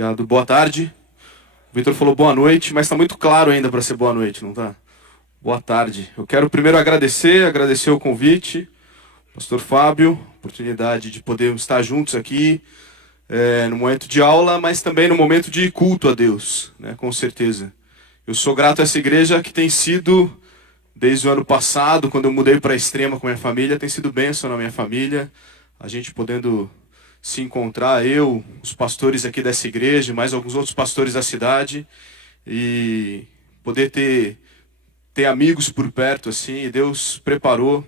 Obrigado. Boa tarde. O Vitor falou boa noite, mas está muito claro ainda para ser boa noite, não tá? Boa tarde. Eu quero primeiro agradecer o convite, Pastor Fábio, oportunidade de podermos estar juntos aqui no momento de aula, mas também no momento de culto a Deus, né? Com certeza. Eu sou grato a essa igreja que tem sido, desde o ano passado, quando eu mudei para a Extrema com a minha família, tem sido bênção na minha família, a gente podendo se encontrar, eu, os pastores aqui dessa igreja, mais alguns outros pastores da cidade, e poder ter amigos por perto, assim, e Deus preparou,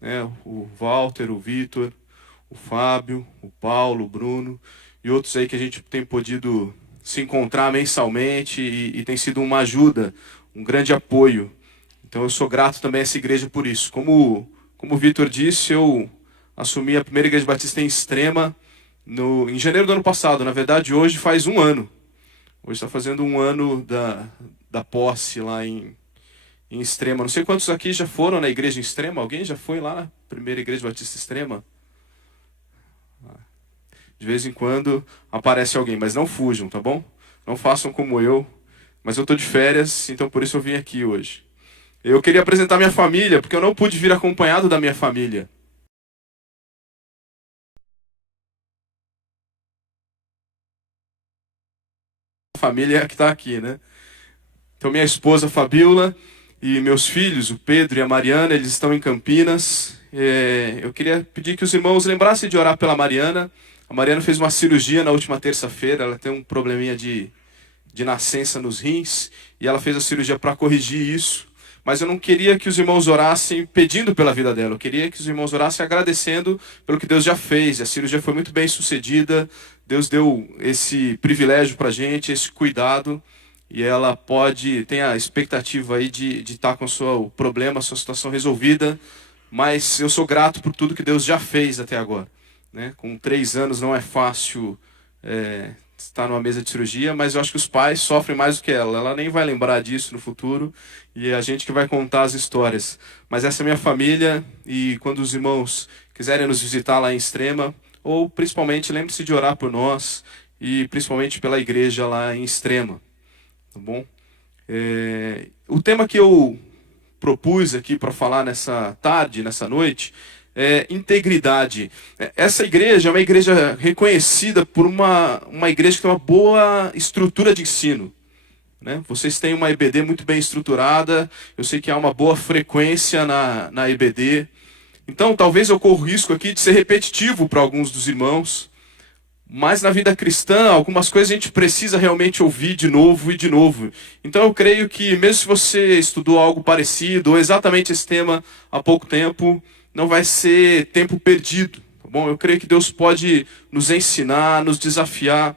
né, o Walter, o Vitor, o Fábio, o Paulo, o Bruno, e outros aí que a gente tem podido se encontrar mensalmente, e tem sido uma ajuda, um grande apoio. Então eu sou grato também a essa igreja por isso. Como o Vitor disse, eu assumi a primeira igreja batista em Extrema em janeiro do ano passado. Na verdade, hoje faz um ano. Hoje está fazendo um ano da posse lá em Extrema. Não sei quantos aqui já foram na igreja em Extrema. Alguém já foi lá na primeira igreja batista Extrema? De vez em quando aparece alguém, mas não fujam, tá bom? Não façam como eu. Mas eu estou de férias, então por isso eu vim aqui hoje. Eu queria apresentar minha família, porque eu não pude vir acompanhado da minha família. A família que está aqui, né? Então minha esposa Fabiola e meus filhos, o Pedro e a Mariana, eles estão em Campinas. Eu queria pedir que os irmãos lembrassem de orar pela Mariana. A Mariana fez uma cirurgia na última terça-feira, ela tem um probleminha de nascença nos rins, e ela fez a cirurgia para corrigir isso. Mas eu não queria que os irmãos orassem pedindo pela vida dela, eu queria que os irmãos orassem agradecendo pelo que Deus já fez. A cirurgia foi muito bem sucedida, Deus deu esse privilégio para a gente, esse cuidado, e ela tem a expectativa aí de estar com o problema, a sua situação resolvida, mas eu sou grato por tudo que Deus já fez até agora. Né? Com 3 anos não é fácil estar numa mesa de cirurgia, mas eu acho que os pais sofrem mais do que ela. Ela nem vai lembrar disso no futuro, e é a gente que vai contar as histórias. Mas essa é a minha família, e quando os irmãos quiserem nos visitar lá em Extrema, ou principalmente lembre-se de orar por nós, e principalmente pela igreja lá em Extrema. Tá bom? O tema que eu propus aqui para falar nessa tarde, nessa noite, é integridade. Essa igreja é uma igreja reconhecida por uma igreja que tem uma boa estrutura de ensino. Né? Vocês têm uma EBD muito bem estruturada, eu sei que há uma boa frequência na EBD. Então, talvez eu corra o risco aqui de ser repetitivo para alguns dos irmãos, mas na vida cristã, algumas coisas a gente precisa realmente ouvir de novo e de novo. Então eu creio que, mesmo se você estudou algo parecido, ou exatamente esse tema há pouco tempo, não vai ser tempo perdido. Tá bom? Eu creio que Deus pode nos ensinar, nos desafiar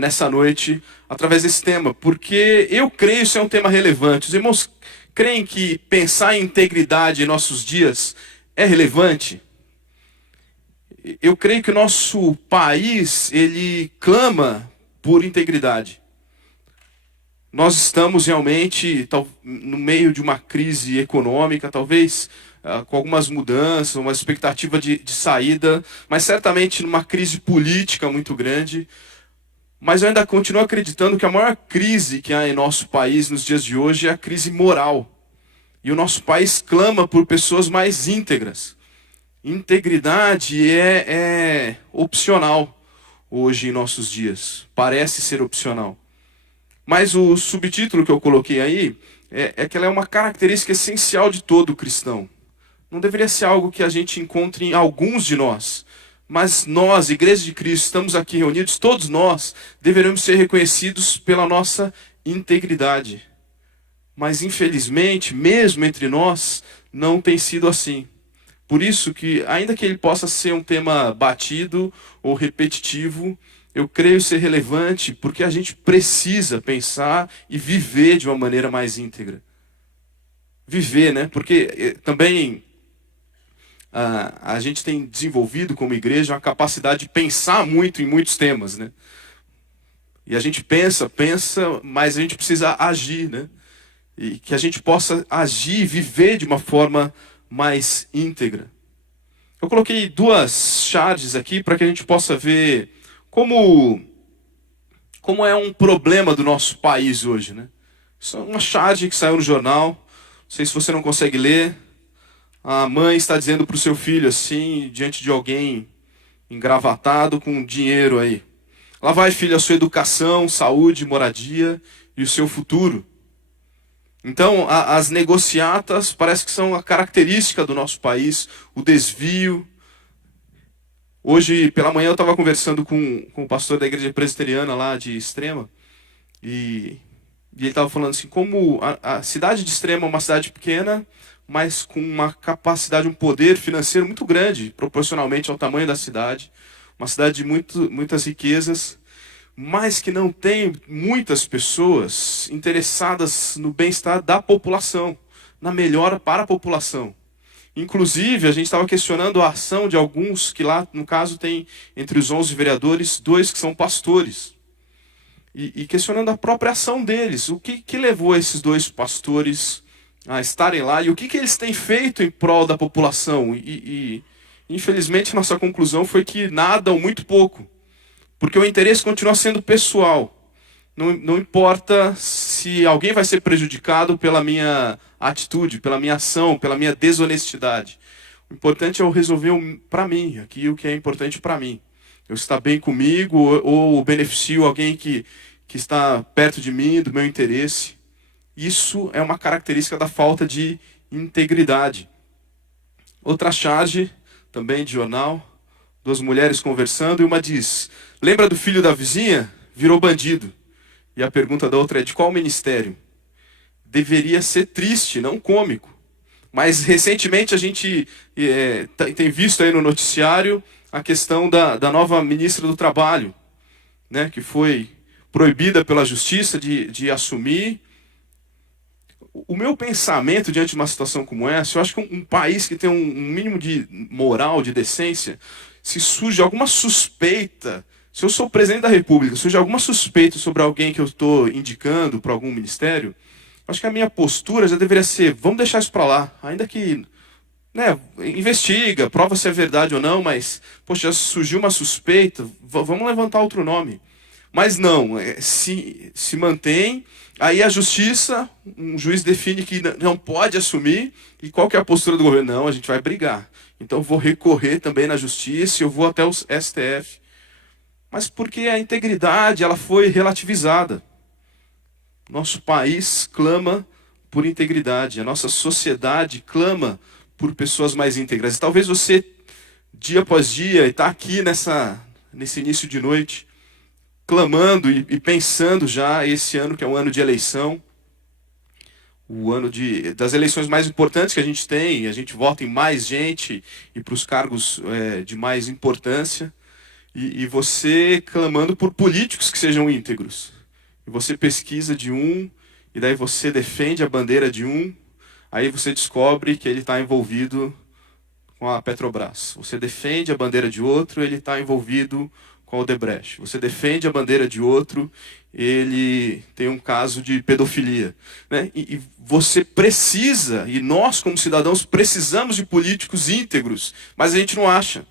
nessa noite, através desse tema, porque eu creio que isso é um tema relevante. Os irmãos creem que pensar em integridade em nossos dias é relevante? Eu creio que o nosso país, ele clama por integridade. Nós estamos realmente no meio de uma crise econômica, talvez com algumas mudanças, uma expectativa de saída, mas certamente numa crise política muito grande. Mas eu ainda continuo acreditando que a maior crise que há em nosso país nos dias de hoje é a crise moral. E o nosso país clama por pessoas mais íntegras. Integridade é opcional hoje em nossos dias. Parece ser opcional. Mas o subtítulo que eu coloquei aí é que ela é uma característica essencial de todo cristão. Não deveria ser algo que a gente encontre em alguns de nós. Mas nós, Igreja de Cristo, estamos aqui reunidos, todos nós deveremos ser reconhecidos pela nossa integridade. Mas infelizmente, mesmo entre nós, não tem sido assim. Por isso que, ainda que ele possa ser um tema batido ou repetitivo, eu creio ser relevante, porque a gente precisa pensar e viver de uma maneira mais íntegra. Viver, né? Porque também a gente tem desenvolvido como igreja uma capacidade de pensar muito em muitos temas, né? E a gente pensa, mas a gente precisa agir, né? E que a gente possa agir e viver de uma forma mais íntegra. Eu coloquei 2 charges aqui para que a gente possa ver como como é um problema do nosso país hoje, né? Isso é uma charge que saiu no jornal, não sei se você não consegue ler. A mãe está dizendo para o seu filho assim, diante de alguém engravatado com dinheiro aí: lá vai, filho, a sua educação, saúde, moradia e o seu futuro. Então, as negociatas parece que são a característica do nosso país, o desvio. Hoje, pela manhã, eu estava conversando com o pastor da igreja presbiteriana lá de Extrema, e ele estava falando assim, como a cidade de Extrema é uma cidade pequena, mas com uma capacidade, um poder financeiro muito grande, proporcionalmente ao tamanho da cidade, uma cidade de muitas riquezas, mas que não tem muitas pessoas interessadas no bem-estar da população, na melhora para a população. Inclusive, a gente estava questionando a ação de alguns que lá, no caso, tem entre os 11 vereadores, 2 que são pastores. E questionando a própria ação deles. O que levou esses 2 pastores a estarem lá e o que eles têm feito em prol da população? Infelizmente, nossa conclusão foi que nada ou muito pouco. Porque o interesse continua sendo pessoal. Não importa se alguém vai ser prejudicado pela minha atitude, pela minha ação, pela minha desonestidade. O importante é eu resolver para mim, aqui o que é importante para mim. Eu estar bem comigo ou beneficio alguém que está perto de mim, do meu interesse. Isso é uma característica da falta de integridade. Outra charge, também de jornal, 2 mulheres conversando e uma diz: lembra do filho da vizinha? Virou bandido. E a pergunta da outra é: de qual ministério? Deveria ser triste, não cômico. Mas recentemente a gente tem visto aí no noticiário a questão da nova ministra do Trabalho, né, que foi proibida pela justiça de assumir. O meu pensamento diante de uma situação como essa, eu acho que um país que tem um mínimo de moral, de decência, se surge alguma suspeita, se eu sou o presidente da República, surge alguma suspeita sobre alguém que eu estou indicando para algum ministério, acho que a minha postura já deveria ser: vamos deixar isso para lá, ainda que, né, investiga, prova se é verdade ou não, mas, poxa, já surgiu uma suspeita, vamos levantar outro nome. Mas não, se mantém, aí a justiça, um juiz define que não pode assumir, e qual que é a postura do governo? Não, a gente vai brigar. Então eu vou recorrer também na justiça, eu vou até o STF. Mas porque a integridade ela foi relativizada. Nosso país clama por integridade, a nossa sociedade clama por pessoas mais íntegras. E talvez você, dia após dia, está aqui nesse início de noite, clamando e pensando já esse ano, que é um ano de eleição, o ano das eleições mais importantes que a gente tem, a gente vota em mais gente e para os cargos de mais importância, e você clamando por políticos que sejam íntegros. E você pesquisa de um, e daí você defende a bandeira de um, aí você descobre que ele está envolvido com a Petrobras. Você defende a bandeira de outro, ele está envolvido com a Odebrecht. Você defende a bandeira de outro, ele tem um caso de pedofilia, né? E você precisa, e nós como cidadãos precisamos de políticos íntegros, mas a gente não acha.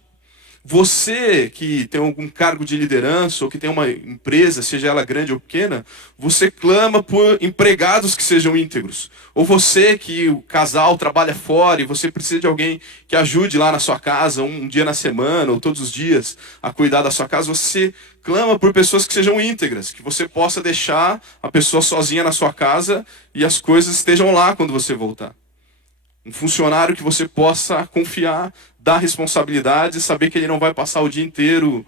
Você que tem algum cargo de liderança ou que tem uma empresa, seja ela grande ou pequena, você clama por empregados que sejam íntegros. Ou você que o casal trabalha fora e você precisa de alguém que ajude lá na sua casa um dia na semana ou todos os dias a cuidar da sua casa, você clama por pessoas que sejam íntegras, que você possa deixar a pessoa sozinha na sua casa e as coisas estejam lá quando você voltar. Um funcionário que você possa confiar, dar responsabilidade, saber que ele não vai passar o dia inteiro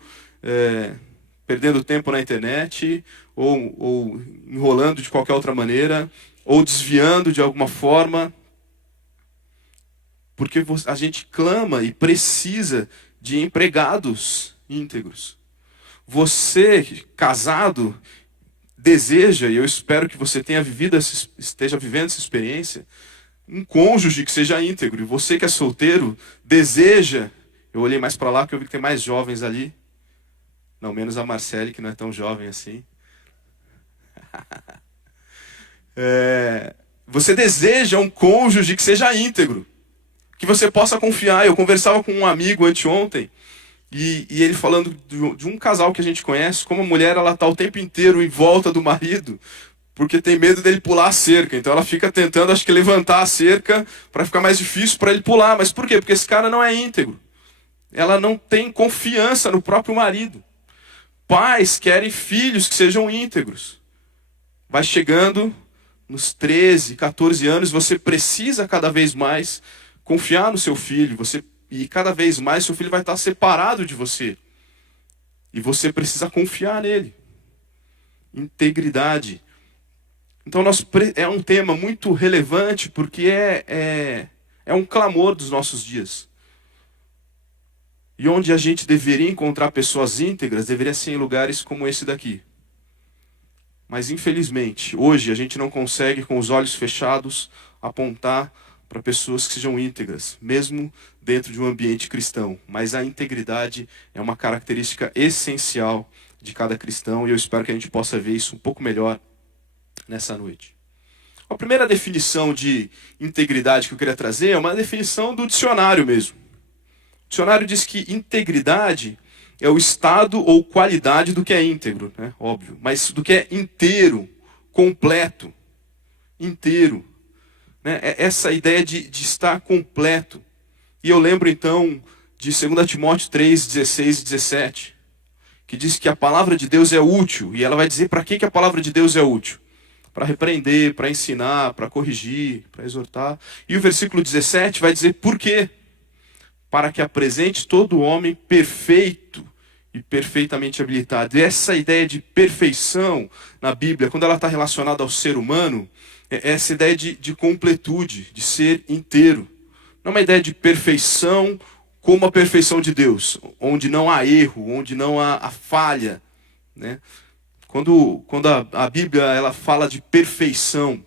perdendo tempo na internet, ou enrolando de qualquer outra maneira, ou desviando de alguma forma. Porque a gente clama e precisa de empregados íntegros. Você, casado, deseja, e eu espero que você esteja vivendo essa experiência, um cônjuge que seja íntegro. E você que é solteiro, deseja... Eu olhei mais para lá, que eu vi que tem mais jovens ali. Não, menos a Marcele, que não é tão jovem assim. Você deseja um cônjuge que seja íntegro, que você possa confiar. Eu conversava com um amigo anteontem, E ele falando de um casal que a gente conhece, como a mulher ela está o tempo inteiro em volta do marido, porque tem medo dele pular a cerca. Então ela fica tentando, acho que, levantar a cerca para ficar mais difícil para ele pular. Mas por quê? Porque esse cara não é íntegro. Ela não tem confiança no próprio marido. Pais querem filhos que sejam íntegros. Vai chegando nos 13, 14 anos, você precisa cada vez mais confiar no seu filho. E cada vez mais seu filho vai estar separado de você. E você precisa confiar nele. Integridade. Então é um tema muito relevante porque é um clamor dos nossos dias. E onde a gente deveria encontrar pessoas íntegras, deveria ser em lugares como esse daqui. Mas infelizmente, hoje a gente não consegue com os olhos fechados apontar para pessoas que sejam íntegras, mesmo dentro de um ambiente cristão. Mas a integridade é uma característica essencial de cada cristão e eu espero que a gente possa ver isso um pouco melhor nessa noite. A primeira definição de integridade que eu queria trazer é uma definição do dicionário mesmo. O dicionário diz que integridade é o estado ou qualidade do que é íntegro, né? Óbvio, mas do que é inteiro, completo, inteiro. Né? É essa ideia de estar completo. E eu lembro então de 2 Timóteo 3, 16 e 17, que diz que a palavra de Deus é útil, e ela vai dizer para que a palavra de Deus é útil. Para repreender, para ensinar, para corrigir, para exortar. E o versículo 17 vai dizer por quê? Para que apresente todo homem perfeito e perfeitamente habilitado. E essa ideia de perfeição na Bíblia, quando ela está relacionada ao ser humano, é essa ideia de completude, de ser inteiro. Não é uma ideia de perfeição como a perfeição de Deus, onde não há erro, onde não há falha, né? Quando a Bíblia ela fala de perfeição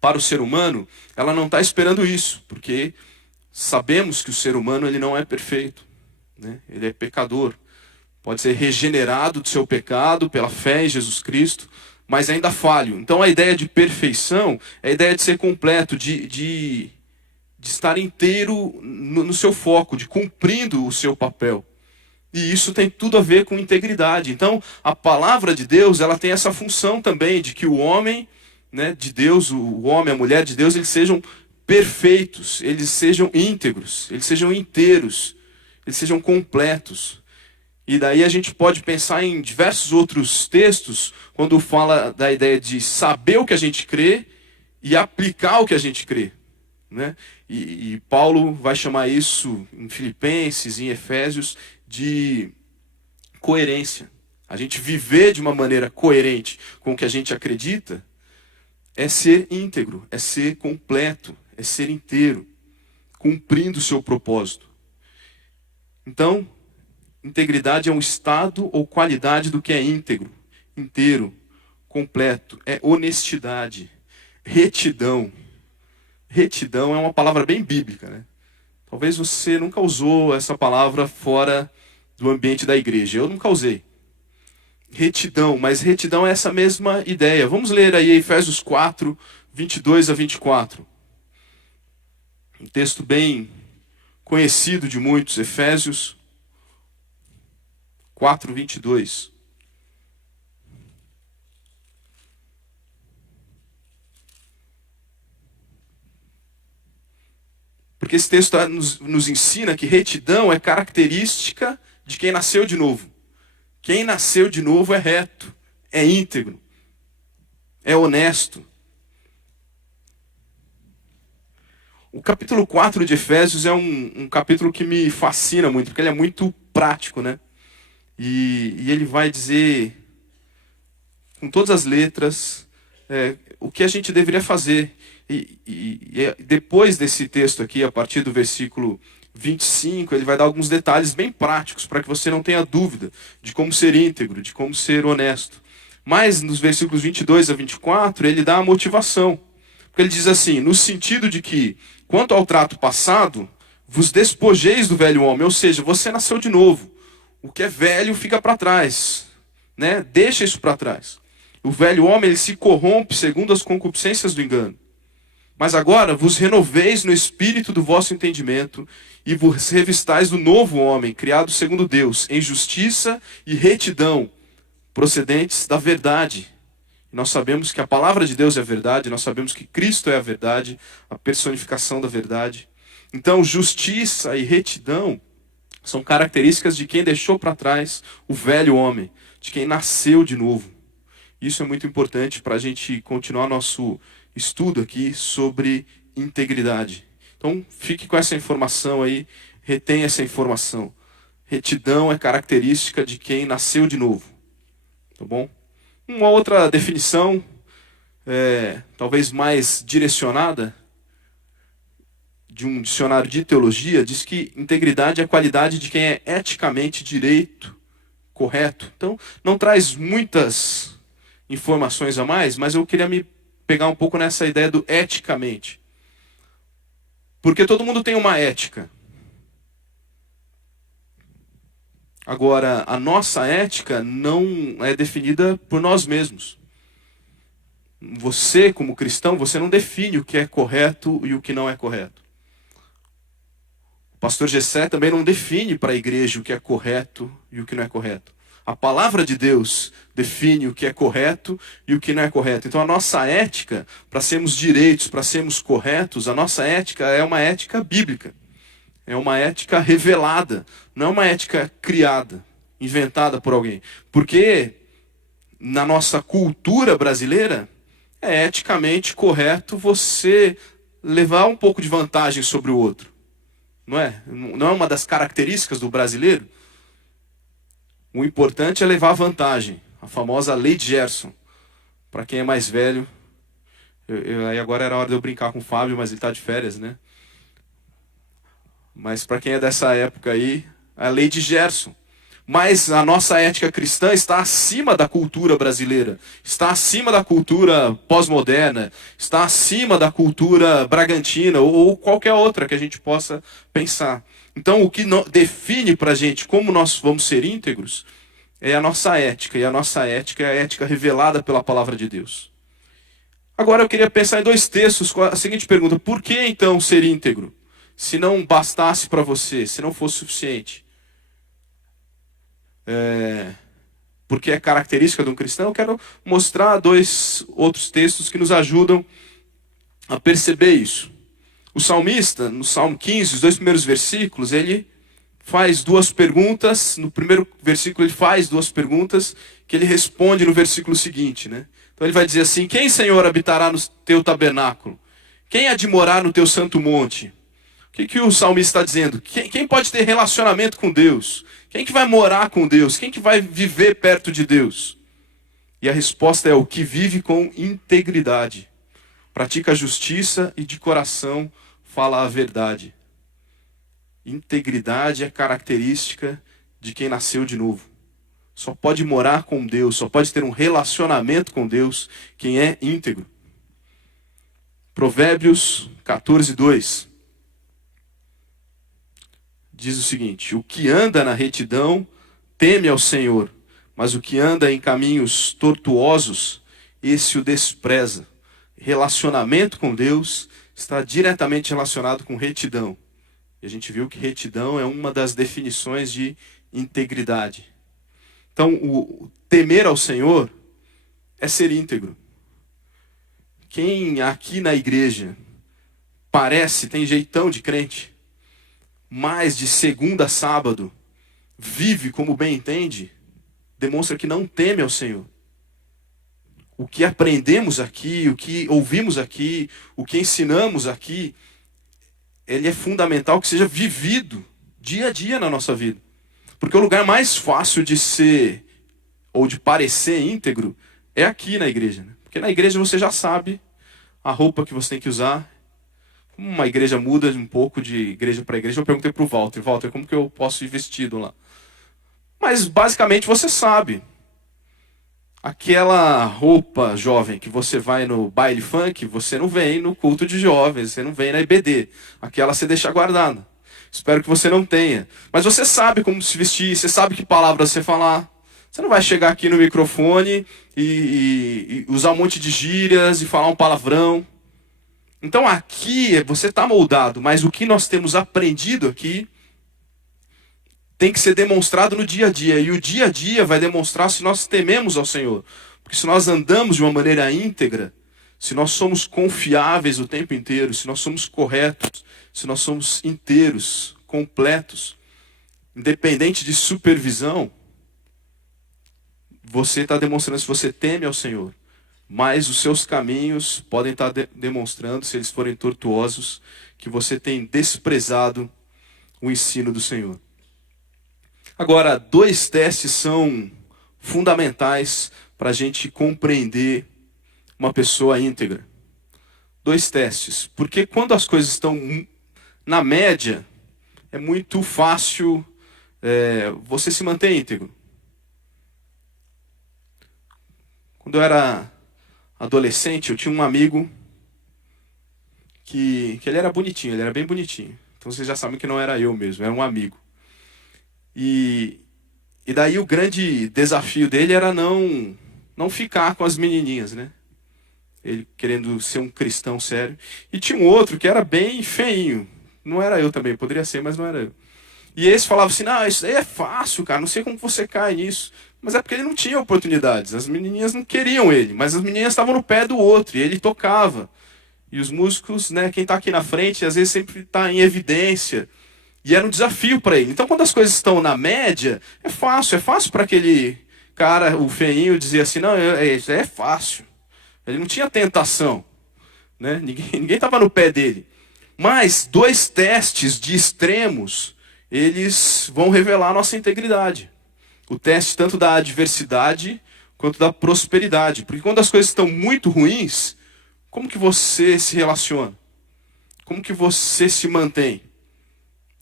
para o ser humano, ela não está esperando isso, porque sabemos que o ser humano ele não é perfeito, né? Ele é pecador. Pode ser regenerado do seu pecado pela fé em Jesus Cristo, mas ainda falho. Então a ideia de perfeição é a ideia de ser completo, de estar inteiro no seu foco, de cumprindo o seu papel. E isso tem tudo a ver com integridade. Então, a palavra de Deus, ela tem essa função também, de que o homem, né, de Deus, o homem, a mulher de Deus, eles sejam perfeitos, eles sejam íntegros, eles sejam inteiros, eles sejam completos. E daí a gente pode pensar em diversos outros textos, quando fala da ideia de saber o que a gente crê e aplicar o que a gente crê. Né? E Paulo vai chamar isso em Filipenses, em Efésios, de coerência. A gente viver de uma maneira coerente com o que a gente acredita é ser íntegro, é ser completo, é ser inteiro, cumprindo o seu propósito. Então, integridade é um estado ou qualidade do que é íntegro, inteiro, completo. É honestidade, retidão. Retidão é uma palavra bem bíblica, né? Talvez você nunca usou essa palavra fora do ambiente da igreja. Eu nunca usei. Retidão, mas retidão é essa mesma ideia. Vamos ler aí Efésios 4, 22 a 24. Um texto bem conhecido de muitos, Efésios 4, 22. Porque esse texto nos ensina que retidão é característica de quem nasceu de novo. Quem nasceu de novo é reto, é íntegro, é honesto. O capítulo 4 de Efésios é um capítulo que me fascina muito, porque ele é muito prático, né? E ele vai dizer, com todas as letras, o que a gente deveria fazer. E depois desse texto aqui, a partir do versículo 25, ele vai dar alguns detalhes bem práticos para que você não tenha dúvida de como ser íntegro, de como ser honesto. Mas nos versículos 22 a 24, ele dá a motivação. Porque ele diz assim, no sentido de que, quanto ao trato passado, vos despojeis do velho homem, ou seja, você nasceu de novo. O que é velho fica para trás, né? Deixa isso para trás. O velho homem ele se corrompe segundo as concupiscências do engano. Mas agora vos renoveis no espírito do vosso entendimento e vos revistais do novo homem, criado segundo Deus, em justiça e retidão, procedentes da verdade. Nós sabemos que a palavra de Deus é a verdade, nós sabemos que Cristo é a verdade, a personificação da verdade. Então, justiça e retidão são características de quem deixou para trás o velho homem, de quem nasceu de novo. Isso é muito importante para a gente continuar nosso estudo aqui sobre integridade. Então, fique com essa informação aí, retenha essa informação. Retidão é característica de quem nasceu de novo. Tá bom? Uma outra definição, talvez mais direcionada, de um dicionário de teologia, diz que integridade é a qualidade de quem é eticamente direito, correto. Então, não traz muitas informações a mais, mas eu queria me pegar um pouco nessa ideia do eticamente. Porque todo mundo tem uma ética. Agora, a nossa ética não é definida por nós mesmos. Você, como cristão, você não define o que é correto e o que não é correto. O pastor Gessé também não define para a igreja o que é correto e o que não é correto. A palavra de Deus define o que é correto e o que não é correto. Então a nossa ética, para sermos direitos, para sermos corretos, a nossa ética é uma ética bíblica. É uma ética revelada, não é uma ética criada, inventada por alguém. Porque na nossa cultura brasileira, é eticamente correto você levar um pouco de vantagem sobre o outro. Não é? Não é uma das características do brasileiro? O importante é levar vantagem. A famosa lei de Gerson. Para quem é mais velho. Aí agora era a hora de eu brincar com o Fábio, mas ele está de férias, né? Mas para quem é dessa época aí, a lei de Gerson. Mas a nossa ética cristã está acima da cultura brasileira. Está acima da cultura pós-moderna. Está acima da cultura bragantina ou qualquer outra que a gente possa pensar. Então, o que define para a gente como nós vamos ser íntegros é a nossa ética. E a nossa ética é a ética revelada pela palavra de Deus. Agora eu queria pensar em dois textos com a seguinte pergunta. Por que então ser íntegro? Se não bastasse para você, se não fosse suficiente. Porque é característica de um cristão, eu quero mostrar dois outros textos que nos ajudam a perceber isso. O salmista, no Salmo 15, os dois primeiros versículos, ele faz duas perguntas. No primeiro versículo ele faz duas perguntas que ele responde no versículo seguinte, né? Então ele vai dizer assim: quem, Senhor, habitará no teu tabernáculo? Quem há de morar no teu santo monte? O que o salmista está dizendo? Quem pode ter relacionamento com Deus? Quem que vai morar com Deus? Quem que vai viver perto de Deus? E a resposta é o que vive com integridade. Pratica a justiça e de coração fala a verdade. Integridade é característica de quem nasceu de novo. Só pode morar com Deus, só pode ter um relacionamento com Deus quem é íntegro. Provérbios 14, 2. Diz o seguinte: o que anda na retidão teme ao Senhor, mas o que anda em caminhos tortuosos, esse o despreza. Relacionamento com Deus está diretamente relacionado com retidão. E a gente viu que retidão é uma das definições de integridade. Então, o temer ao Senhor é ser íntegro. Quem aqui na igreja tem jeitão de crente, mas de segunda a sábado vive como bem entende, demonstra que não teme ao Senhor. O que aprendemos aqui, o que ouvimos aqui, o que ensinamos aqui, ele é fundamental que seja vivido dia a dia na nossa vida. Porque o lugar mais fácil de ser ou de parecer íntegro é aqui na igreja, né? Porque na igreja você já sabe a roupa que você tem que usar. Como uma igreja muda um pouco de igreja para igreja, eu perguntei para o Walter, como que eu posso ir vestido lá? Mas basicamente você sabe. Aquela roupa jovem que você vai no baile funk, você não vem no culto de jovens, você não vem na IBD. Aquela você deixa guardada. Espero que você não tenha. Mas você sabe como se vestir, você sabe que palavras você falar. Você não vai chegar aqui no microfone e usar um monte de gírias e falar um palavrão. Então aqui você está moldado, mas o que nós temos aprendido aqui tem que ser demonstrado no dia a dia. E o dia a dia vai demonstrar se nós tememos ao Senhor. Porque se nós andamos de uma maneira íntegra, se nós somos confiáveis o tempo inteiro, se nós somos corretos, se nós somos inteiros, completos, independente de supervisão, você está demonstrando se você teme ao Senhor. Mas os seus caminhos podem estar demonstrando, se eles forem tortuosos, que você tem desprezado o ensino do Senhor. Agora, 2 testes são fundamentais para a gente compreender uma pessoa íntegra. 2 testes. Porque quando as coisas estão na média, é muito fácil você se manter íntegro. Quando eu era adolescente, eu tinha um amigo que ele era bonitinho, ele era bem bonitinho. Então vocês já sabem que não era eu mesmo, era um amigo. E daí o grande desafio dele era não ficar com as menininhas, né? Ele querendo ser um cristão sério. E tinha um outro que era bem feinho. Não era eu também, poderia ser, mas não era eu. E esse falava assim, não, isso aí é fácil, cara, não sei como você cai nisso. Mas é porque ele não tinha oportunidades. As menininhas não queriam ele, mas as menininhas estavam no pé do outro e ele tocava. E os músicos, né, quem está aqui na frente, às vezes sempre está em evidência. E era um desafio para ele. Então, quando as coisas estão na média, é fácil para aquele cara, o feinho, dizer assim, não, isso é fácil. Ele não tinha tentação, né? Ninguém estava no pé dele. Mas 2 testes de extremos, eles vão revelar a nossa integridade. O teste tanto da adversidade quanto da prosperidade. Porque quando as coisas estão muito ruins, como que você se relaciona? Como que você se mantém?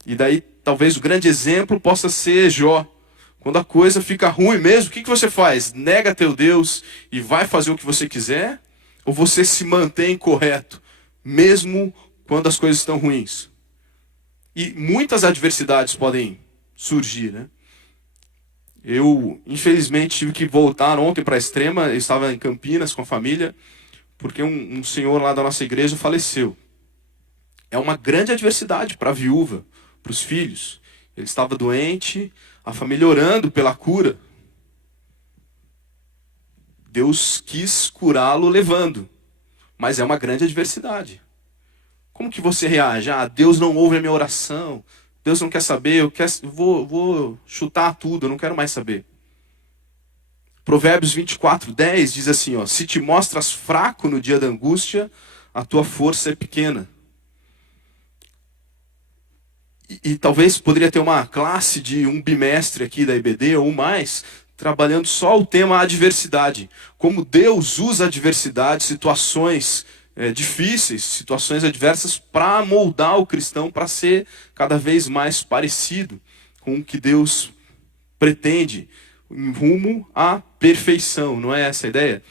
E daí, talvez o grande exemplo possa ser Jó. Quando a coisa fica ruim mesmo, o que você faz? Nega teu Deus e vai fazer o que você quiser? Ou você se mantém correto, mesmo quando as coisas estão ruins? E muitas adversidades podem surgir, né? Eu, infelizmente, tive que voltar ontem para a Extrema. Eu estava em Campinas com a família, porque um senhor lá da nossa igreja faleceu. É uma grande adversidade para a viúva, para os filhos. Ele estava doente, a família orando pela cura. Deus quis curá-lo levando, mas é uma grande adversidade. Como que você reage? Ah, Deus não ouve a minha oração, Deus não quer saber, vou chutar tudo, eu não quero mais saber. Provérbios 24:10 diz assim, ó, se te mostras fraco no dia da angústia, a tua força é pequena. E talvez poderia ter uma classe de um bimestre aqui da IBD ou mais, trabalhando só o tema adversidade. Como Deus usa a adversidade, situações difíceis, situações adversas, para moldar o cristão, para ser cada vez mais parecido com o que Deus pretende, em rumo à perfeição. Não é essa a ideia?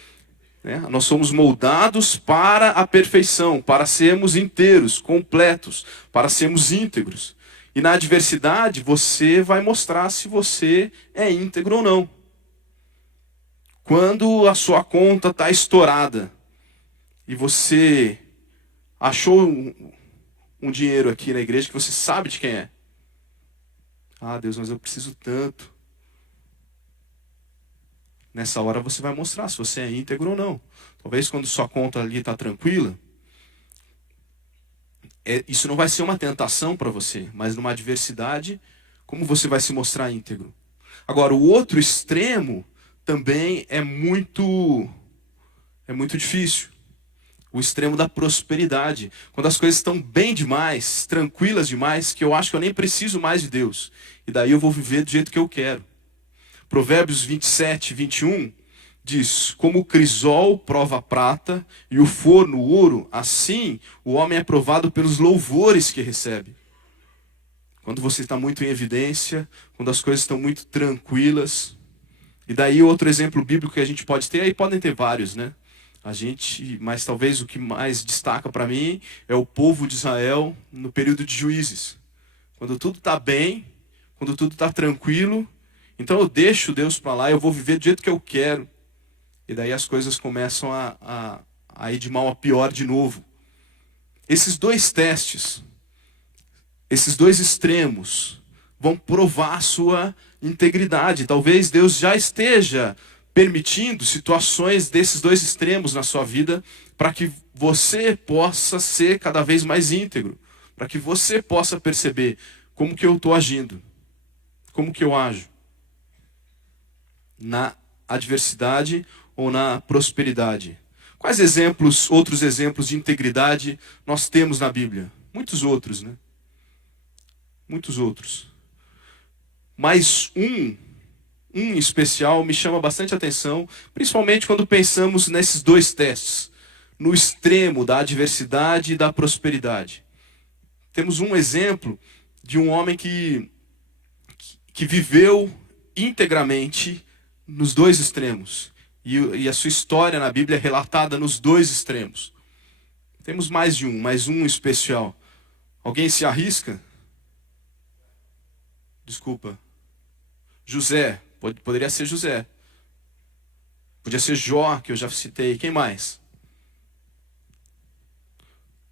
Nós somos moldados para a perfeição, para sermos inteiros, completos, para sermos íntegros. E na adversidade, você vai mostrar se você é íntegro ou não. Quando a sua conta está estourada e você achou um dinheiro aqui na igreja que você sabe de quem é. Ah, Deus, mas eu preciso tanto. Nessa hora você vai mostrar se você é íntegro ou não. Talvez quando sua conta ali está tranquila, isso não vai ser uma tentação para você, mas numa adversidade, como você vai se mostrar íntegro? Agora, o outro extremo também é muito difícil. O extremo da prosperidade. Quando as coisas estão bem demais, tranquilas demais, que eu acho que eu nem preciso mais de Deus. E daí eu vou viver do jeito que eu quero. Provérbios 27:21 diz, como o crisol prova a prata e o forno o ouro, assim o homem é provado pelos louvores que recebe. Quando você está muito em evidência, quando as coisas estão muito tranquilas. E daí outro exemplo bíblico que a gente pode ter, aí podem ter vários, né? Mas talvez o que mais destaca para mim é o povo de Israel no período de Juízes. Quando tudo está bem, quando tudo está tranquilo, então eu deixo Deus para lá, eu vou viver do jeito que eu quero. E daí as coisas começam a ir de mal a pior de novo. Esses dois testes, esses dois extremos, vão provar a sua integridade. Talvez Deus já esteja permitindo situações desses dois extremos na sua vida para que você possa ser cada vez mais íntegro, para que você possa perceber como que eu estou agindo, como que eu ajo na adversidade ou na prosperidade. Quais exemplos, outros exemplos de integridade nós temos na Bíblia? Muitos outros, né? Muitos outros. Mas um em especial me chama bastante atenção, principalmente quando pensamos nesses dois testes, no extremo da adversidade e da prosperidade. Temos um exemplo de um homem que viveu integramente nos dois extremos. E a sua história na Bíblia é relatada nos dois extremos. Temos mais de um, mais um especial. Alguém se arrisca? Desculpa. José. Poderia ser José. Podia ser Jó, que eu já citei. Quem mais?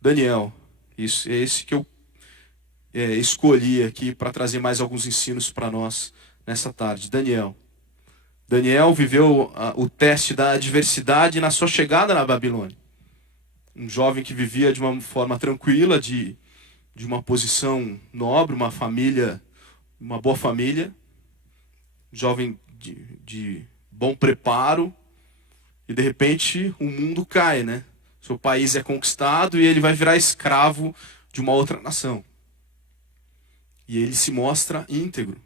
Daniel. Isso, é esse que eu escolhi aqui para trazer mais alguns ensinos para nós nessa tarde. Daniel. Daniel viveu o teste da adversidade na sua chegada na Babilônia. Um jovem que vivia de uma forma tranquila, de uma posição nobre, uma família, uma boa família. Jovem de bom preparo. E de repente o mundo cai, né? Seu país é conquistado e ele vai virar escravo de uma outra nação. E ele se mostra íntegro.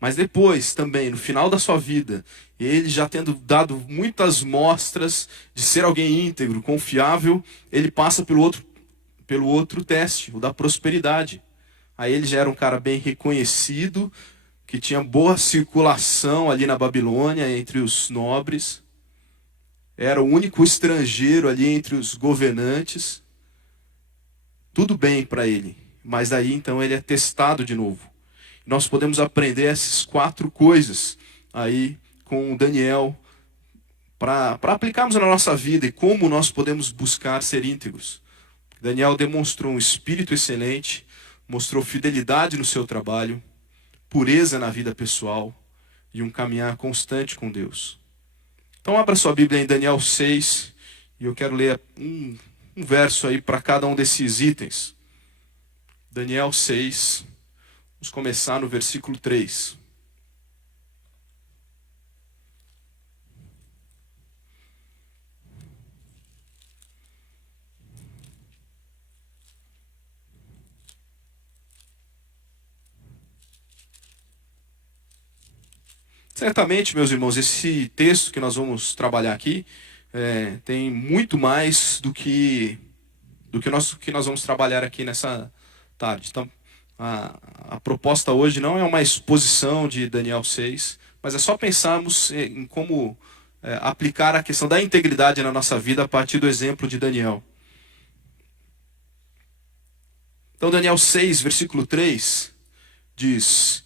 Mas depois, também, no final da sua vida, ele já tendo dado muitas mostras de ser alguém íntegro, confiável, ele passa pelo outro teste, o da prosperidade. Aí ele já era um cara bem reconhecido, que tinha boa circulação ali na Babilônia, entre os nobres. Era o único estrangeiro ali entre os governantes. Tudo bem para ele. Mas daí então ele é testado de novo. Nós podemos aprender essas 4 coisas aí com Daniel para aplicarmos na nossa vida e como nós podemos buscar ser íntegros. Daniel demonstrou um espírito excelente, mostrou fidelidade no seu trabalho, pureza na vida pessoal e um caminhar constante com Deus. Então abra sua Bíblia em Daniel 6 e eu quero ler um verso aí para cada um desses itens. Daniel 6, vamos começar no versículo 3. Certamente, meus irmãos, esse texto que nós vamos trabalhar aqui tem muito mais do que nós vamos trabalhar aqui nessa tarde. Então, a proposta hoje não é uma exposição de Daniel 6, mas é só pensarmos em como aplicar a questão da integridade na nossa vida a partir do exemplo de Daniel. Então, Daniel 6, versículo 3, diz: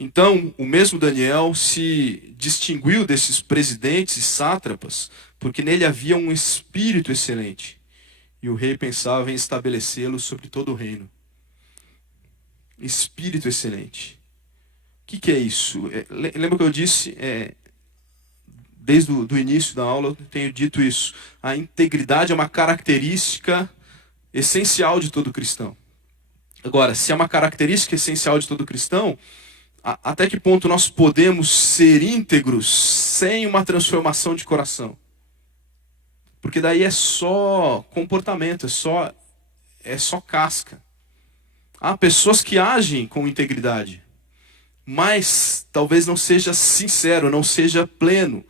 Então, o mesmo Daniel se distinguiu desses presidentes e sátrapas, porque nele havia um espírito excelente, e o rei pensava em estabelecê-lo sobre todo o reino. Espírito excelente. O que é isso? Lembra que eu disse, desde o início da aula, eu tenho dito isso. A integridade é uma característica essencial de todo cristão. Agora, se é uma característica essencial de todo cristão, até que ponto nós podemos ser íntegros sem uma transformação de coração? Porque daí é só comportamento, é só casca. Há pessoas que agem com integridade, mas talvez não seja sincero, não seja pleno,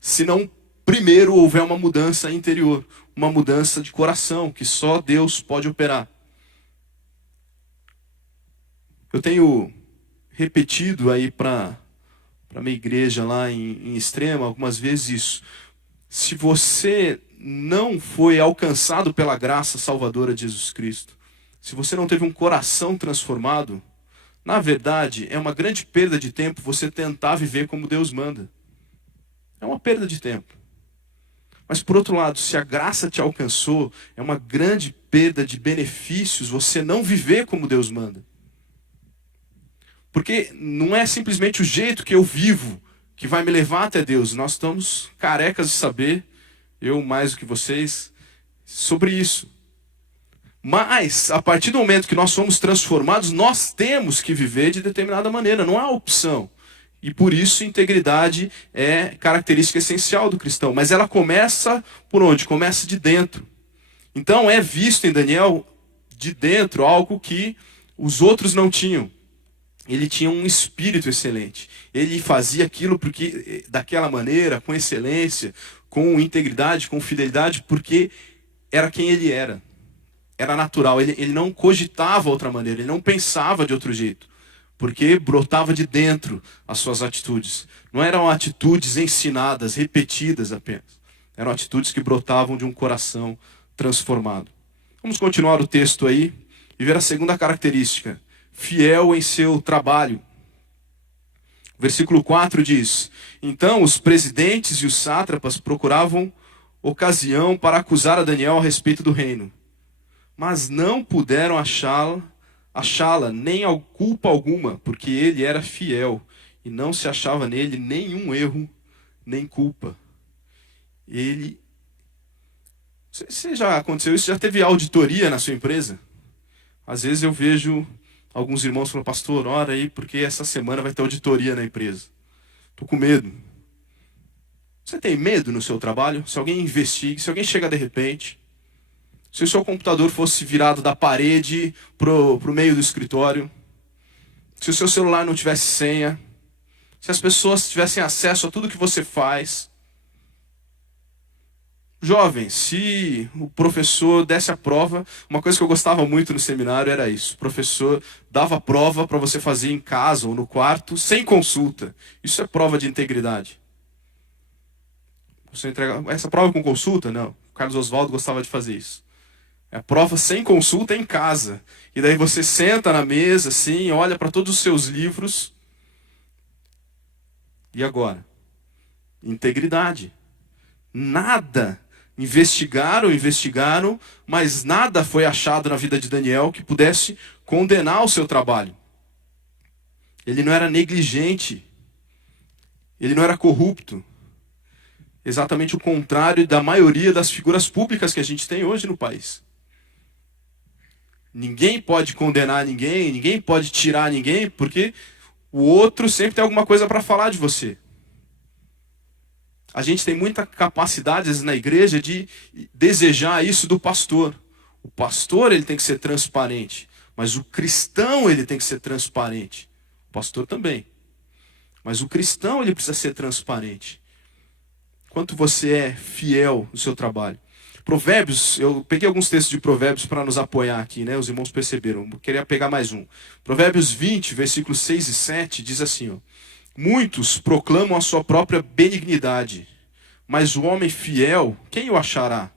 se não primeiro houver uma mudança interior, uma mudança de coração, que só Deus pode operar. Eu tenho repetido aí para a minha igreja lá em Extrema algumas vezes isso. Se você não foi alcançado pela graça salvadora de Jesus Cristo, se você não teve um coração transformado, na verdade é uma grande perda de tempo você tentar viver como Deus manda. É uma perda de tempo. Mas por outro lado, se a graça te alcançou, é uma grande perda de benefícios você não viver como Deus manda. Porque não é simplesmente o jeito que eu vivo que vai me levar até Deus. Nós estamos carecas de saber, eu mais do que vocês, sobre isso. Mas, a partir do momento que nós somos transformados, nós temos que viver de determinada maneira, não há opção. E por isso, integridade é característica essencial do cristão. Mas ela começa por onde? Começa de dentro. Então, é visto em Daniel, de dentro, algo que os outros não tinham. Ele tinha um espírito excelente. Ele fazia aquilo porque, daquela maneira, com excelência, com integridade, com fidelidade, porque era quem ele era. Era natural. Ele não cogitava outra maneira, ele não pensava de outro jeito. Porque brotava de dentro as suas atitudes. Não eram atitudes ensinadas, repetidas apenas. Eram atitudes que brotavam de um coração transformado. Vamos continuar o texto aí e ver a segunda característica. Fiel em seu trabalho. Versículo 4 diz: Então os presidentes e os sátrapas procuravam ocasião para acusar a Daniel a respeito do reino. Mas não puderam achá-la nem culpa alguma, porque ele era fiel e não se achava nele nenhum erro, nem culpa. Ele... Você já aconteceu isso? Já teve auditoria na sua empresa? Às vezes eu vejo alguns irmãos falando: pastor, ora aí, porque essa semana vai ter auditoria na empresa. Estou com medo. Você tem medo no seu trabalho? Se alguém investigue, se alguém chega de repente, se o seu computador fosse virado da parede pro meio do escritório, se o seu celular não tivesse senha, se as pessoas tivessem acesso a tudo que você faz. Jovens, se o professor desse a prova, uma coisa que eu gostava muito no seminário era isso. O professor dava a prova para você fazer em casa ou no quarto, sem consulta. Isso é prova de integridade. Você entrega essa prova com consulta? Não. O Carlos Oswaldo gostava de fazer isso. É a prova sem consulta em casa. E daí você senta na mesa, assim, olha para todos os seus livros. E agora? Integridade. Nada. Investigaram, mas nada foi achado na vida de Daniel que pudesse condenar o seu trabalho. Ele não era negligente. Ele não era corrupto. Exatamente o contrário da maioria das figuras públicas que a gente tem hoje no país. Ninguém pode condenar ninguém, ninguém pode tirar ninguém, porque o outro sempre tem alguma coisa para falar de você. A gente tem muita capacidade, às vezes, na igreja, de desejar isso do pastor. O pastor, ele tem que ser transparente, mas o cristão, ele tem que ser transparente. O pastor também. Mas o cristão, ele precisa ser transparente. Quanto você é fiel no seu trabalho. Provérbios, eu peguei alguns textos de Provérbios para nos apoiar aqui, né? Os irmãos perceberam. Eu queria pegar mais um. Provérbios 20, versículos 6 e 7, diz assim, ó: Muitos proclamam a sua própria benignidade, mas o homem fiel, quem o achará?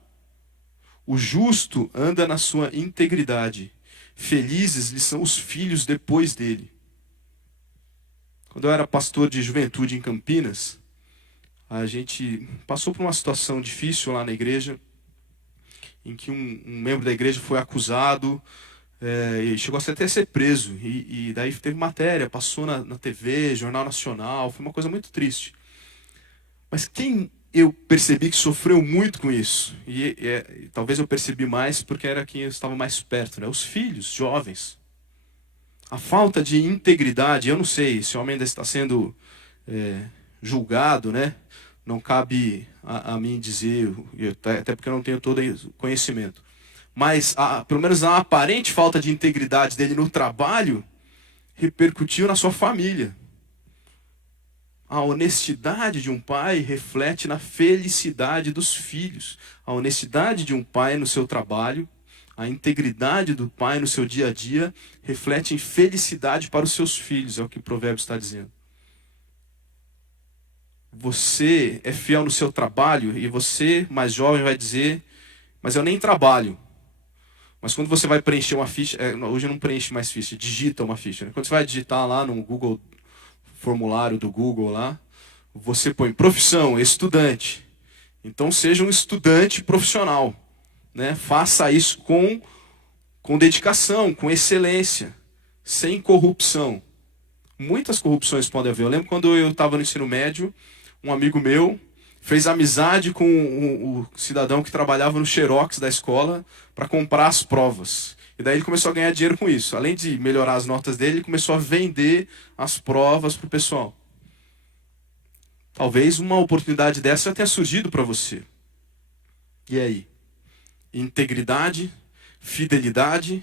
O justo anda na sua integridade. Felizes lhe são os filhos depois dele. Quando eu era pastor de juventude em Campinas, a gente passou por uma situação difícil lá na igreja, em que um membro da igreja foi acusado, e chegou até a ser preso. E daí teve matéria, passou na TV, Jornal Nacional, foi uma coisa muito triste. Mas quem eu percebi que sofreu muito com isso, e talvez eu percebi mais porque era quem eu estava mais perto, né? Os filhos, jovens. A falta de integridade, eu não sei, esse homem ainda está sendo julgado, né? Não cabe a mim dizer, até porque eu não tenho todo o conhecimento. Mas, pelo menos a aparente falta de integridade dele no trabalho repercutiu na sua família. A honestidade de um pai reflete na felicidade dos filhos. A honestidade de um pai no seu trabalho, a integridade do pai no seu dia a dia, reflete em felicidade para os seus filhos, é o que o Provérbios está dizendo. Você é fiel no seu trabalho e você, mais jovem, vai dizer: mas eu nem trabalho. Mas quando você vai preencher uma ficha, hoje não preenche mais ficha, digita uma ficha, né? Quando você vai digitar lá no Google, formulário do Google lá, você põe profissão, estudante. Então seja um estudante profissional, né? Faça isso com dedicação, com excelência, sem corrupção. Muitas corrupções podem haver. Eu lembro quando eu estava no ensino médio, um amigo meu fez amizade com o cidadão que trabalhava no Xerox da escola para comprar as provas. E daí ele começou a ganhar dinheiro com isso. Além de melhorar as notas dele, ele começou a vender as provas para o pessoal. Talvez uma oportunidade dessa já tenha surgido para você. E aí? Integridade, fidelidade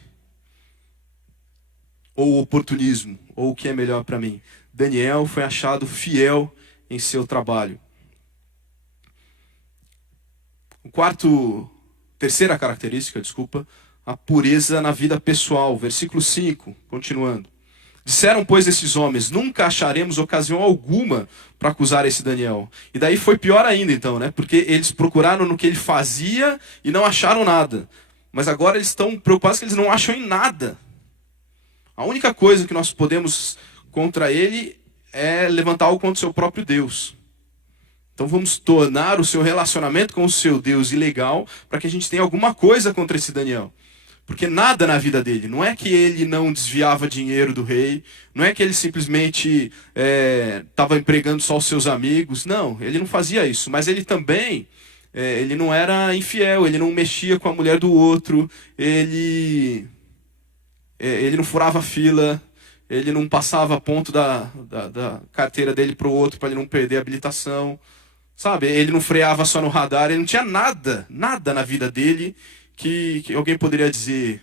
ou oportunismo? Ou o que é melhor para mim? Daniel foi achado fiel em seu trabalho. Terceira característica, a pureza na vida pessoal. Versículo 5, continuando. Disseram, pois, esses homens, nunca acharemos ocasião alguma para acusar esse Daniel. E daí foi pior ainda, então, né? Porque eles procuraram no que ele fazia e não acharam nada. Mas agora eles estão preocupados que eles não acham em nada. A única coisa que nós podemos contra ele é levantar algo contra o seu próprio Deus. Então vamos tornar o seu relacionamento com o seu Deus ilegal para que a gente tenha alguma coisa contra esse Daniel. Porque nada na vida dele, não é que ele não desviava dinheiro do rei, não é que ele simplesmente estava empregando só os seus amigos, não, ele não fazia isso. Mas ele também, ele não era infiel, ele não mexia com a mulher do outro, ele não furava fila, ele não passava ponto da carteira dele para o outro para ele não perder a habilitação. Sabe, ele não freava só no radar, ele não tinha nada na vida dele que alguém poderia dizer,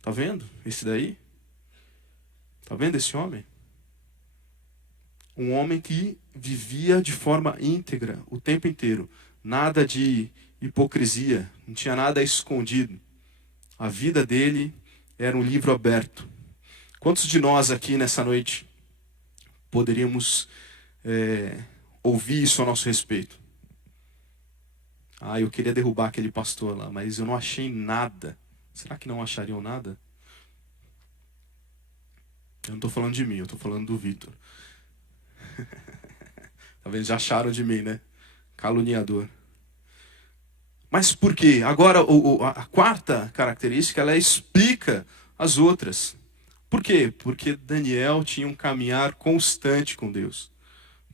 tá vendo esse daí? Tá vendo esse homem? Um homem que vivia de forma íntegra o tempo inteiro. Nada de hipocrisia, não tinha nada escondido. A vida dele era um livro aberto. Quantos de nós aqui nessa noite poderíamos ouvir isso a nosso respeito? Eu queria derrubar aquele pastor lá, mas eu não achei nada. Será que não achariam nada? Eu não estou falando de mim, eu estou falando do Vitor. Talvez já acharam de mim, né? Caluniador. Mas por quê? Agora, a quarta característica, ela explica as outras. Por quê? Porque Daniel tinha um caminhar constante com Deus.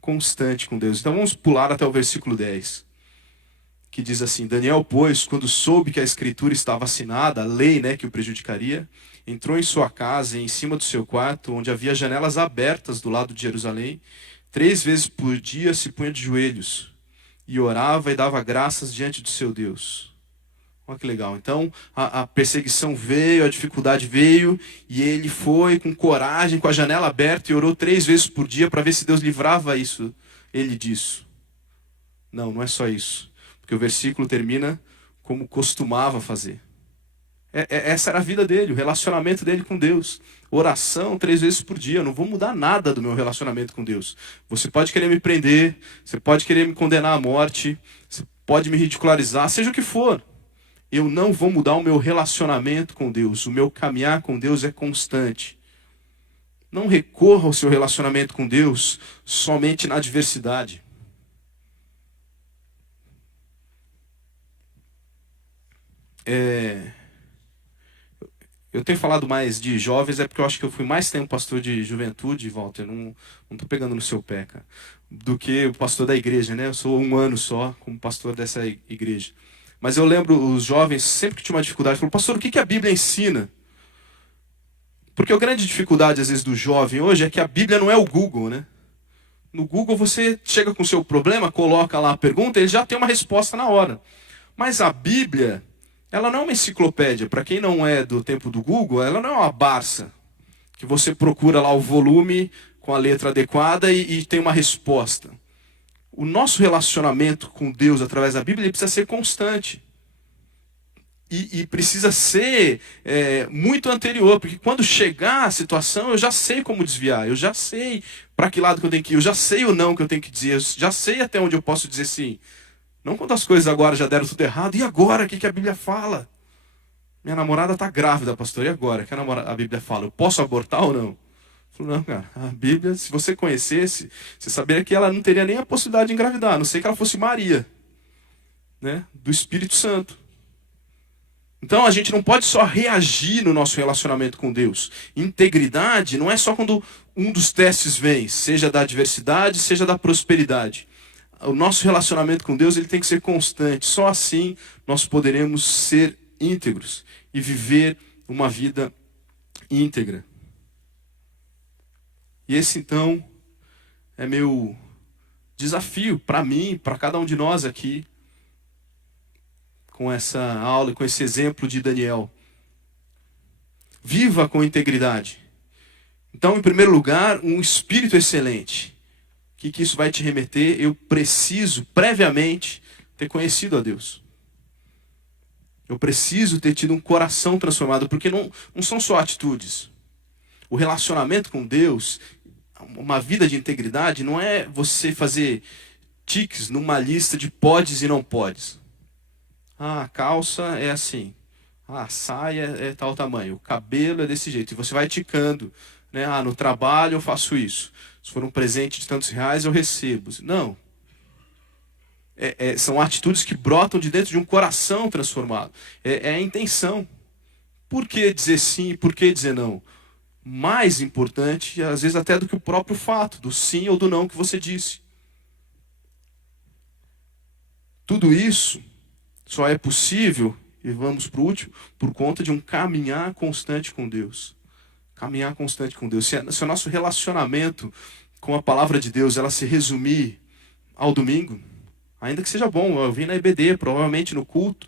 Constante com Deus. Então vamos pular até o versículo 10. Que diz assim, Daniel, pois, quando soube que a escritura estava assinada, a lei, né, que o prejudicaria, entrou em sua casa e em cima do seu quarto, onde havia janelas abertas do lado de Jerusalém, 3 vezes por dia se punha de joelhos, e orava e dava graças diante do seu Deus. Olha que legal. Então, a perseguição veio, a dificuldade veio, e ele foi com coragem, com a janela aberta, e orou 3 vezes por dia para ver se Deus livrava ele disso. Não é só isso. Porque o versículo termina como costumava fazer. Essa era a vida dele, o relacionamento dele com Deus. Oração 3 vezes por dia. Eu não vou mudar nada do meu relacionamento com Deus. Você pode querer me prender, você pode querer me condenar à morte, você pode me ridicularizar, seja o que for. Eu não vou mudar o meu relacionamento com Deus. O meu caminhar com Deus é constante. Não recorra ao seu relacionamento com Deus somente na adversidade. Eu tenho falado mais de jovens, porque eu acho que eu fui mais tempo pastor de juventude, Walter, não estou pegando no seu pé, cara, do que o pastor da igreja, né? Eu sou 1 ano só como pastor dessa igreja. Mas eu lembro, os jovens, sempre que tinha uma dificuldade, falaram, pastor, o que a Bíblia ensina? Porque a grande dificuldade, às vezes, do jovem hoje é que a Bíblia não é o Google, né? No Google você chega com o seu problema, coloca lá a pergunta, ele já tem uma resposta na hora. Mas a Bíblia, ela não é uma enciclopédia. Para quem não é do tempo do Google, ela não é uma Barça, que você procura lá o volume com a letra adequada e tem uma resposta. O nosso relacionamento com Deus através da Bíblia ele precisa ser constante. E precisa ser muito anterior, porque quando chegar a situação, eu já sei como desviar, eu já sei para que lado que eu tenho que ir, eu já sei o não que eu tenho que dizer, eu já sei até onde eu posso dizer sim. Não quando as coisas agora já deram tudo errado, e agora? O que a Bíblia fala? Minha namorada está grávida, pastor, e agora? O que a Bíblia fala? Eu posso abortar ou não? Eu falo, não, cara, a Bíblia, se você conhecesse, você saberia que ela não teria nem a possibilidade de engravidar, a não ser que ela fosse Maria. né, do Espírito Santo. Então a gente não pode só reagir no nosso relacionamento com Deus. Integridade não é só quando um dos testes vem, seja da adversidade, seja da prosperidade. O nosso relacionamento com Deus ele tem que ser constante. Só assim nós poderemos ser íntegros e viver uma vida íntegra. E esse então é meu desafio para mim, para cada um de nós aqui, com essa aula e com esse exemplo de Daniel. Viva com integridade. Então, em primeiro lugar, um espírito excelente. O que isso vai te remeter? Eu preciso, previamente, ter conhecido a Deus. Eu preciso ter tido um coração transformado, porque não são só atitudes. O relacionamento com Deus, uma vida de integridade, não é você fazer tiques numa lista de podes e não podes. Ah, a calça é assim. Ah, a saia é tal tamanho. O cabelo é desse jeito. E você vai ticando. Né? Ah, no trabalho eu faço isso. Se for um presente de tantos reais, eu recebo. Não. São atitudes que brotam de dentro de um coração transformado. É a intenção. Por que dizer sim e por que dizer não? Mais importante, às vezes até do que o próprio fato, do sim ou do não que você disse. Tudo isso só é possível, e vamos para o último, por conta de um caminhar constante com Deus. Caminhar constante com Deus. Se o nosso relacionamento com a palavra de Deus ela se resumir ao domingo, ainda que seja bom, eu vim na EBD, provavelmente no culto,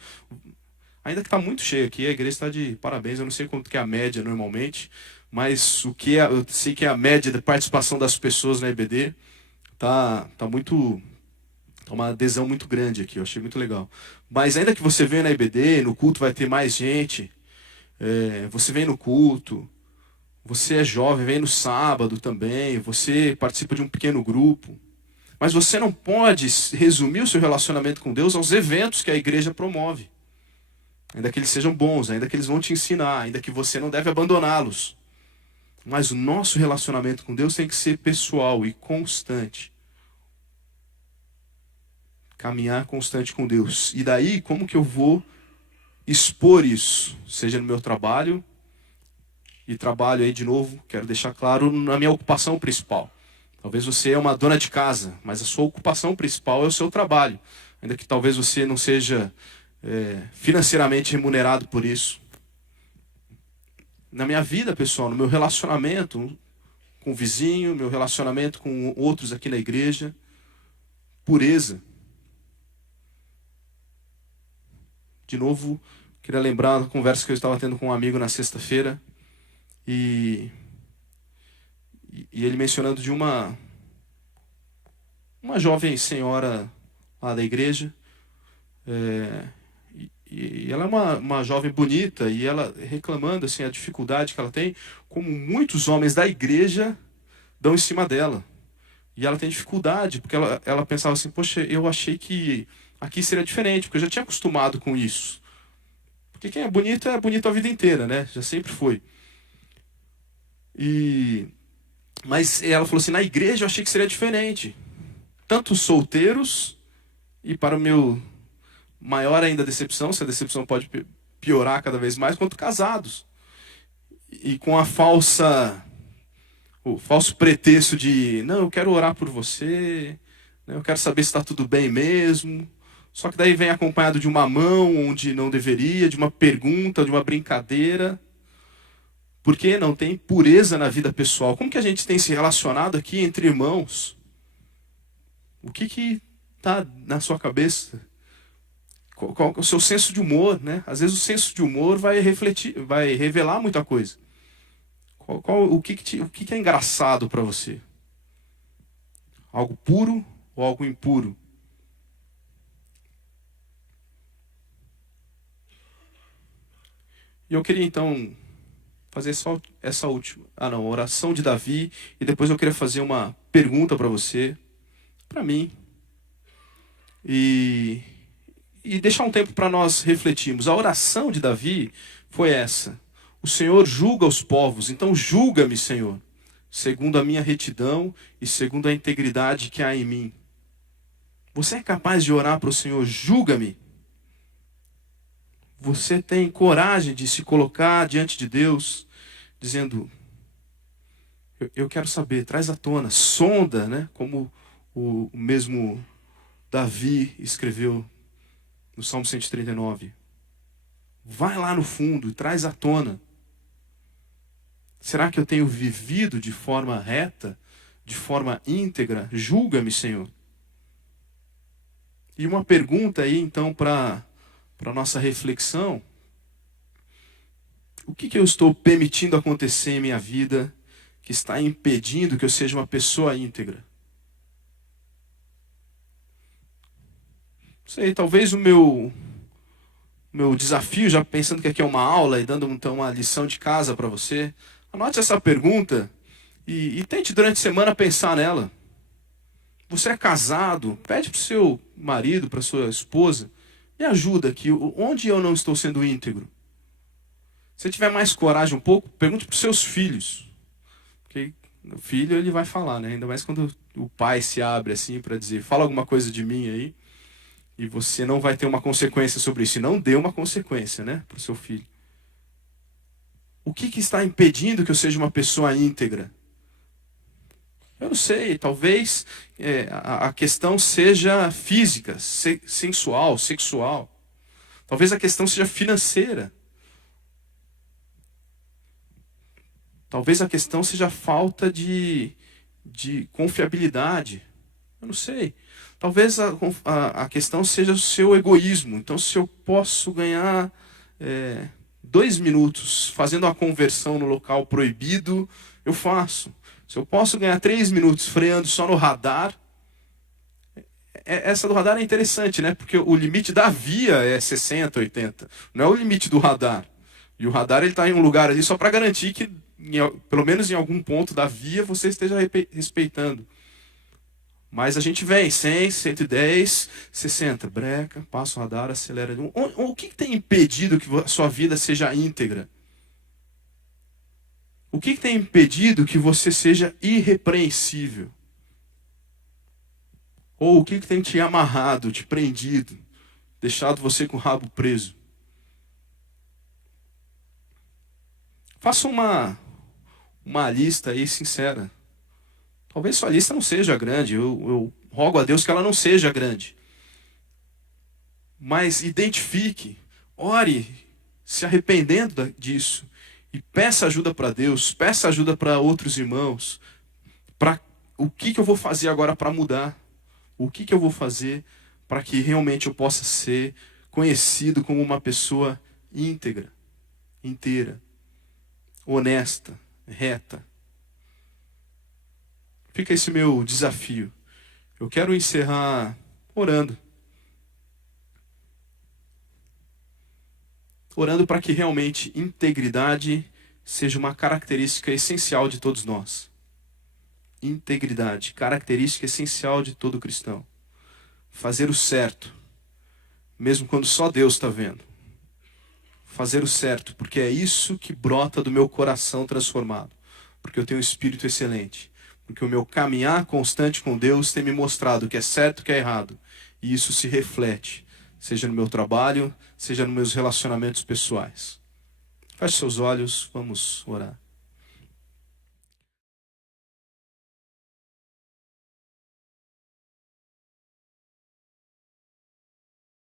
ainda que está muito cheio aqui, a igreja está de parabéns, eu não sei quanto que é a média normalmente, mas eu sei que é a média de participação das pessoas na EBD tá uma adesão muito grande aqui, eu achei muito legal. Mas ainda que você venha na EBD, no culto vai ter mais gente, você vem no culto, você é jovem, vem no sábado também, você participa de um pequeno grupo, mas você não pode resumir o seu relacionamento com Deus aos eventos que a igreja promove. Ainda que eles sejam bons, ainda que eles vão te ensinar, ainda que você não deve abandoná-los. Mas o nosso relacionamento com Deus tem que ser pessoal e constante. Caminhar constante com Deus. E daí, como que eu vou expor isso? Seja no meu trabalho, e trabalho aí de novo, quero deixar claro, na minha ocupação principal. Talvez você é uma dona de casa, mas a sua ocupação principal é o seu trabalho. Ainda que talvez você não seja financeiramente remunerado por isso. Na minha vida, pessoal, no meu relacionamento com o vizinho, meu relacionamento com outros aqui na igreja, pureza. De novo, queria lembrar da conversa que eu estava tendo com um amigo na sexta-feira. E ele mencionando de uma jovem senhora lá da igreja. E ela é uma jovem bonita, e ela reclamando assim, a dificuldade que ela tem, como muitos homens da igreja dão em cima dela. E ela tem dificuldade, porque ela pensava assim, poxa, eu achei que aqui seria diferente, porque eu já tinha acostumado com isso. Porque quem é bonito a vida inteira, né? Já sempre foi. Mas ela falou assim, na igreja eu achei que seria diferente. Tanto solteiros, e para o meu maior ainda decepção, se a decepção pode piorar cada vez mais, quanto casados. E com o falso pretexto de, não, eu quero orar por você, né, eu quero saber se está tudo bem mesmo. Só que daí vem acompanhado de uma mão onde não deveria, de uma pergunta, de uma brincadeira. Porque não tem pureza na vida pessoal. Como que a gente tem se relacionado aqui entre irmãos? O que está na sua cabeça? Qual é o seu senso de humor, né? Às vezes o senso de humor vai revelar muita coisa. O que é engraçado para você? Algo puro ou algo impuro? E eu queria então fazer só essa última, oração de Davi, e depois eu queria fazer uma pergunta para você, para mim, e deixar um tempo para nós refletirmos. A oração de Davi foi essa: o Senhor julga os povos, então julga-me, Senhor, segundo a minha retidão e segundo a integridade que há em mim. Você é capaz de orar para o Senhor, julga-me? Você tem coragem de se colocar diante de Deus, dizendo, eu quero saber, traz à tona, sonda, né? Como o mesmo Davi escreveu no Salmo 139. Vai lá no fundo e traz à tona. Será que eu tenho vivido de forma reta, de forma íntegra? Julga-me, Senhor. E uma pergunta aí, então, para a nossa reflexão. O que eu estou permitindo acontecer em minha vida que está impedindo que eu seja uma pessoa íntegra? Não sei, talvez o meu desafio, já pensando que aqui é uma aula e dando então uma lição de casa para você, anote essa pergunta e tente durante a semana pensar nela. Você é casado, pede para o seu marido, para a sua esposa, me ajuda aqui, onde eu não estou sendo íntegro? Se tiver mais coragem um pouco, pergunte para os seus filhos. Porque o filho ele vai falar, né? Ainda mais quando o pai se abre assim para dizer, fala alguma coisa de mim aí, e você não vai ter uma consequência sobre isso. E não dê uma consequência, né, para o seu filho. O que está impedindo que eu seja uma pessoa íntegra? Eu não sei, talvez a questão seja física, sensual, sexual. Talvez a questão seja financeira. Talvez a questão seja a falta de confiabilidade. Eu não sei. Talvez a questão seja o seu egoísmo. Então, se eu posso ganhar 2 minutos fazendo uma conversão no local proibido, eu faço. Se eu posso ganhar 3 minutos freando só no radar, essa do radar é interessante, né? Porque o limite da via é 60, 80. Não é o limite do radar. E o radar está em um lugar ali só para garantir que, pelo menos em algum ponto da via, você esteja respeitando. Mas a gente vem 100, 110, 60. Breca, passa o radar, acelera. O que tem impedido que a sua vida seja íntegra? O que tem impedido que você seja irrepreensível? Ou o que tem te amarrado, te prendido, deixado você com o rabo preso? Faça uma lista aí sincera. Talvez sua lista não seja grande. Eu rogo a Deus que ela não seja grande. Mas identifique, ore, se arrependendo disso. E peça ajuda para Deus, peça ajuda para outros irmãos. Para o que eu vou fazer agora para mudar? O que eu vou fazer para que realmente eu possa ser conhecido como uma pessoa íntegra, inteira, honesta, reta? Fica esse meu desafio. Eu quero encerrar orando. Orando para que realmente integridade seja uma característica essencial de todos nós. Integridade, característica essencial de todo cristão. Fazer o certo, mesmo quando só Deus está vendo. Fazer o certo, porque é isso que brota do meu coração transformado. Porque eu tenho um espírito excelente. Porque o meu caminhar constante com Deus tem me mostrado o que é certo e o que é errado. E isso se reflete, seja no meu trabalho, seja nos meus relacionamentos pessoais. Feche seus olhos, vamos orar.